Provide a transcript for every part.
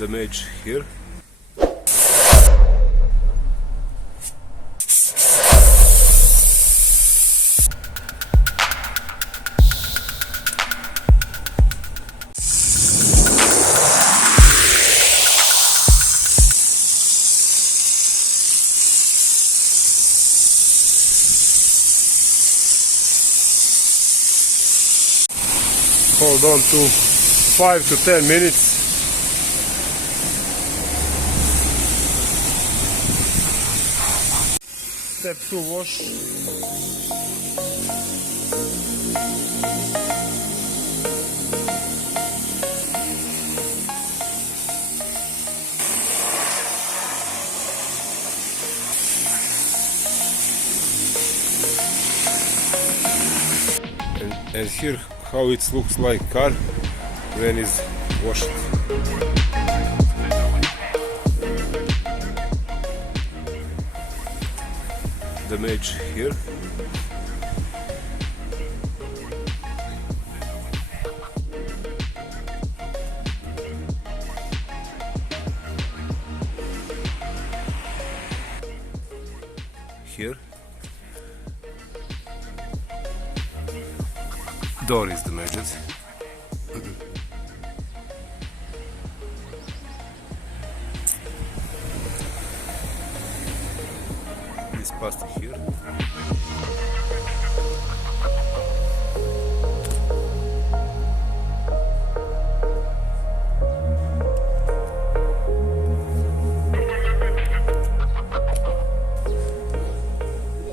damage here. Hold on to 5 to 10 minutes. Step 2 wash. And here how it looks like car when it's washed. Damage here. Here. Door is damaged. This plastic here.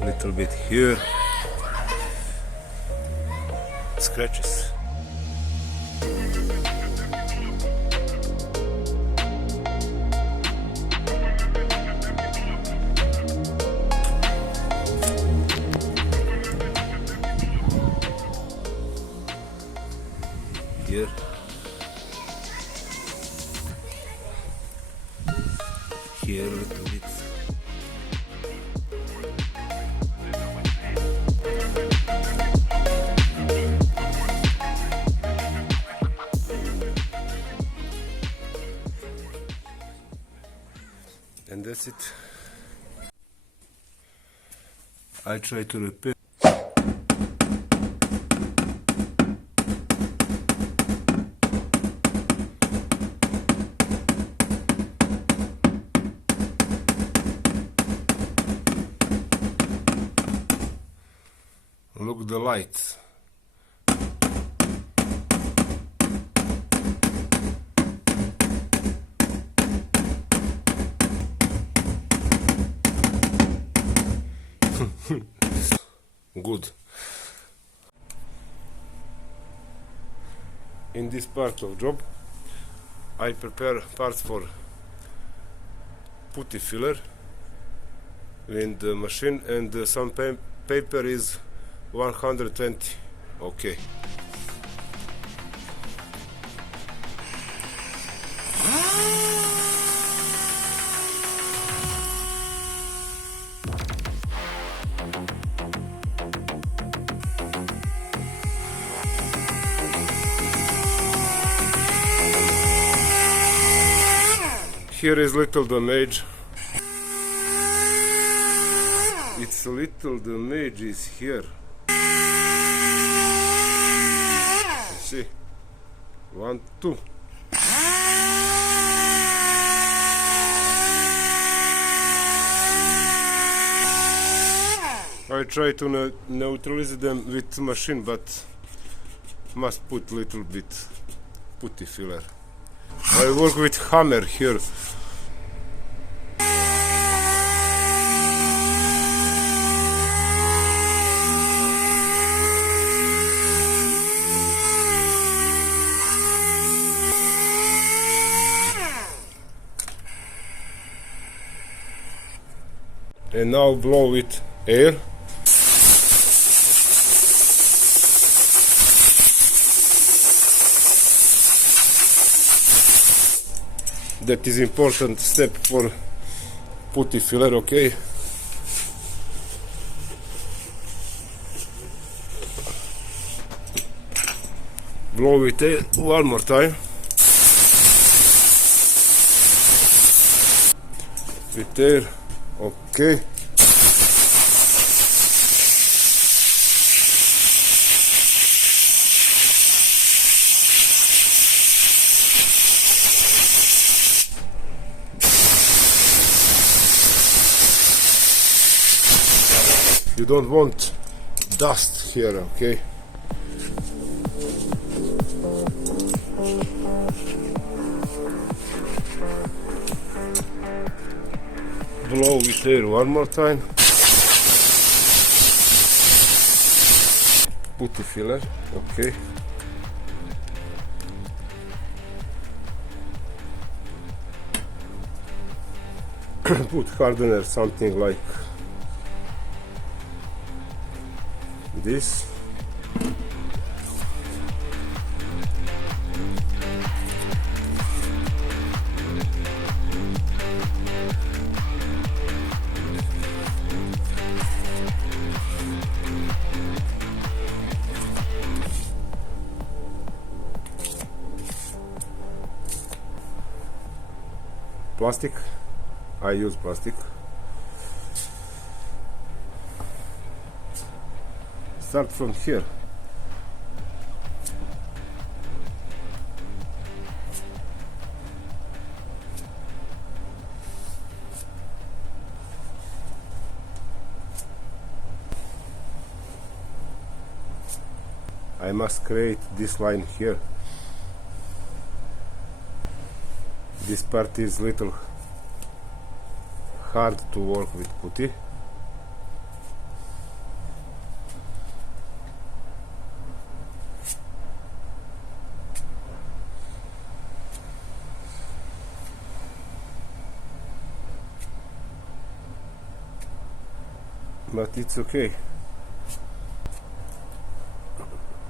Little bit here. Scratches. Here. Here a little bit. And that's it. I try to repair. Look the lights. Good. In this part of job I prepare parts for putty filler in the machine, and some paper is 120. Okay. Here is little damage. It's a little damage is here. See, 1, 2. I try to neutralize them with machine, but must put little bit putty filler. I work with hammer here. And now blow with air. That is important step for putty filler, okay? Blow with air one more time. with there. Okay. You don't want dust here, okay? Blow with air one more time. Putty filler, okay. Put hardener, something like this. Plastic, I use plastic. Start from here. I must create this line here. This part is little hard to work with putty. But it's okay.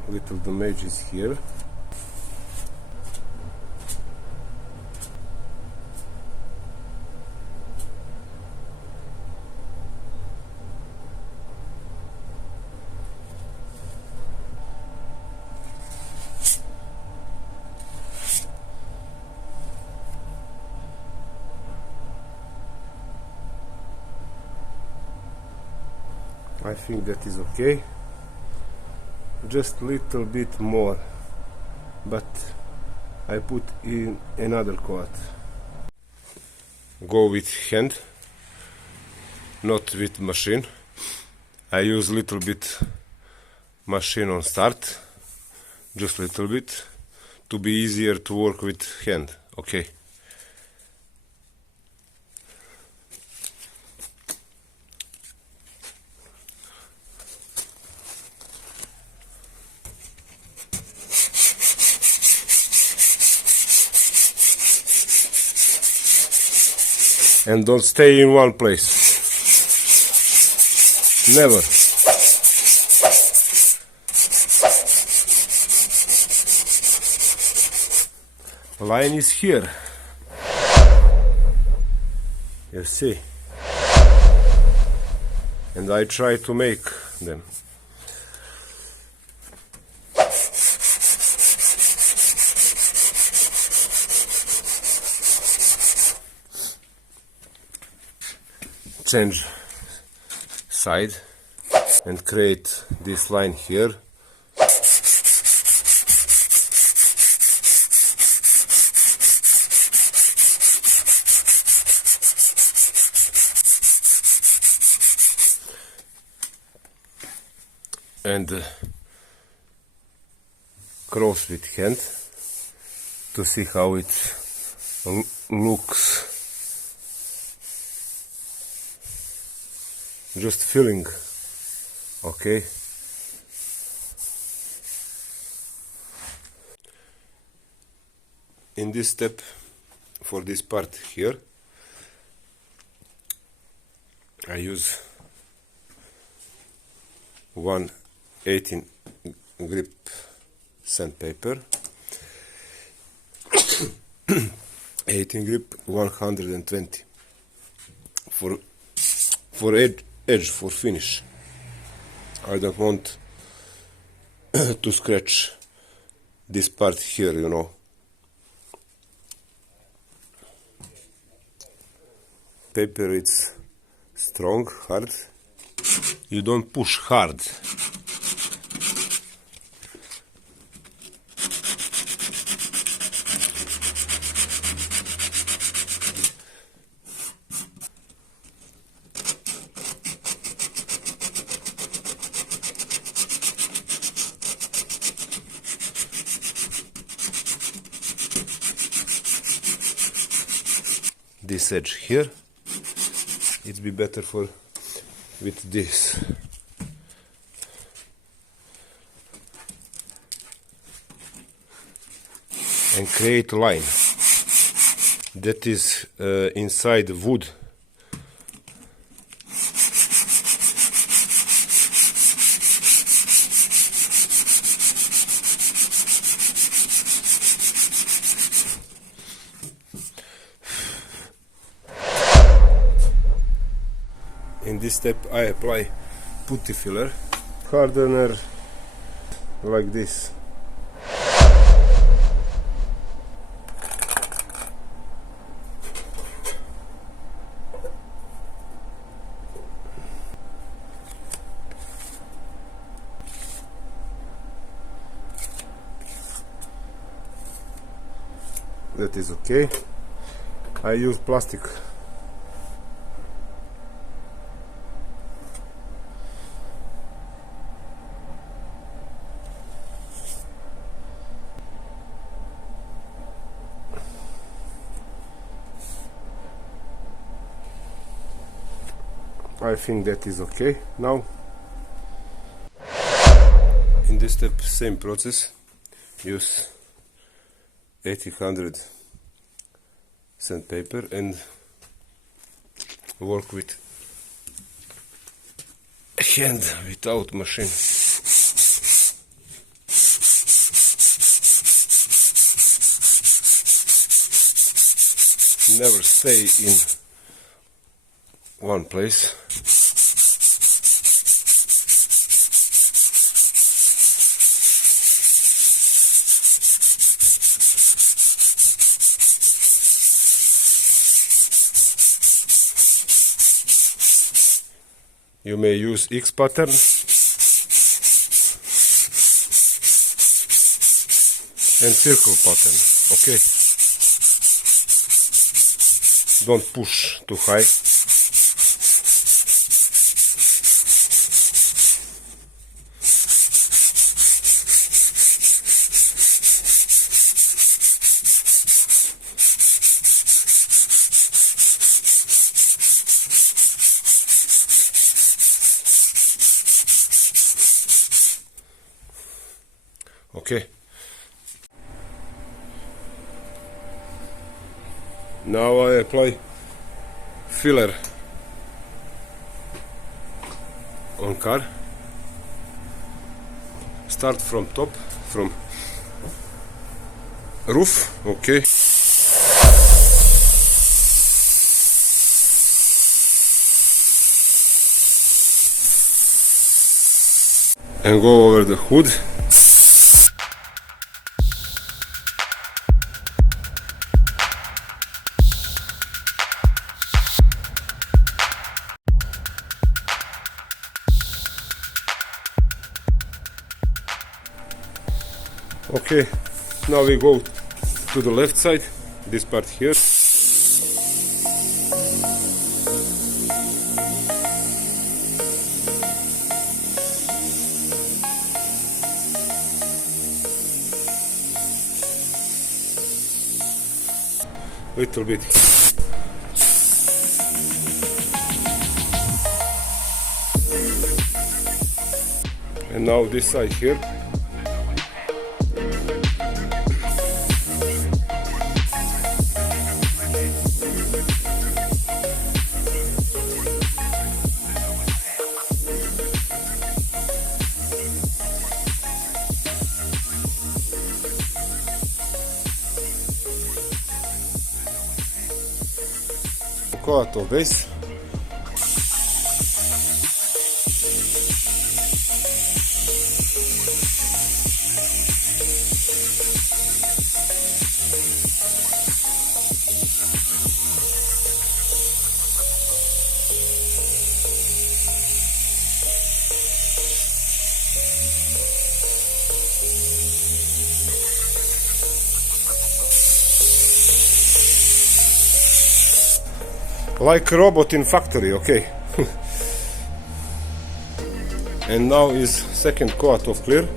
Little damage is here. I think that is okay. Just little bit more, but I put in another coat. Go with hand, not with machine. I use little bit machine on start, just little bit, to be easier to work with hand. Okay. And don't stay in one place. Never. Line is here. You see. And I try to make them. Change side and create this line here. And cross with hand to see how it looks. Just filling, okay. In this step, for this part here, I use 1/18 grip sandpaper, 18 grip 120 for edge, for finish. I don't want to scratch this part here, you know. paper it's strong, hard. You don't push hard. This edge here, it'd be better for with this. And create a line that is inside wood. In this step I apply putty filler, hardener like this. That is okay. I use plastic. I think that is okay. Now, in this step, same process. Use 1800 sandpaper and work with hand without machine. Never stay in one place. You may use X pattern and circle pattern, okay? Don't push too high. Okay. Now I apply filler on car. Start from top, from roof, okay. And go over the hood. Okay, now we go to the left side, this part here. Little bit. And now this side here. Koja to base. like a robot in factory, okay. And now is second coat of clear.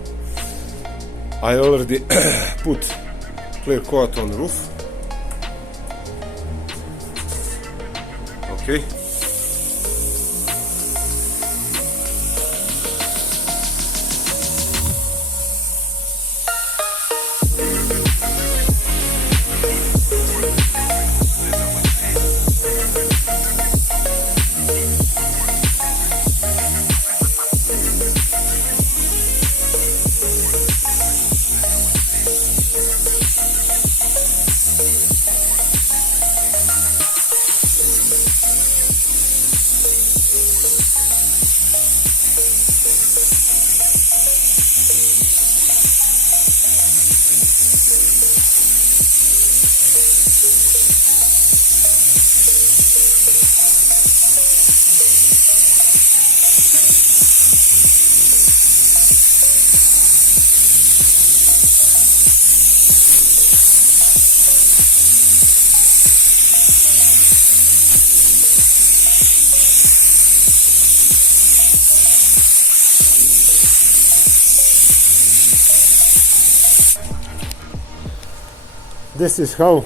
I already put clear coat on the roof. Okay. This is how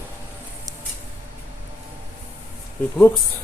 it looks.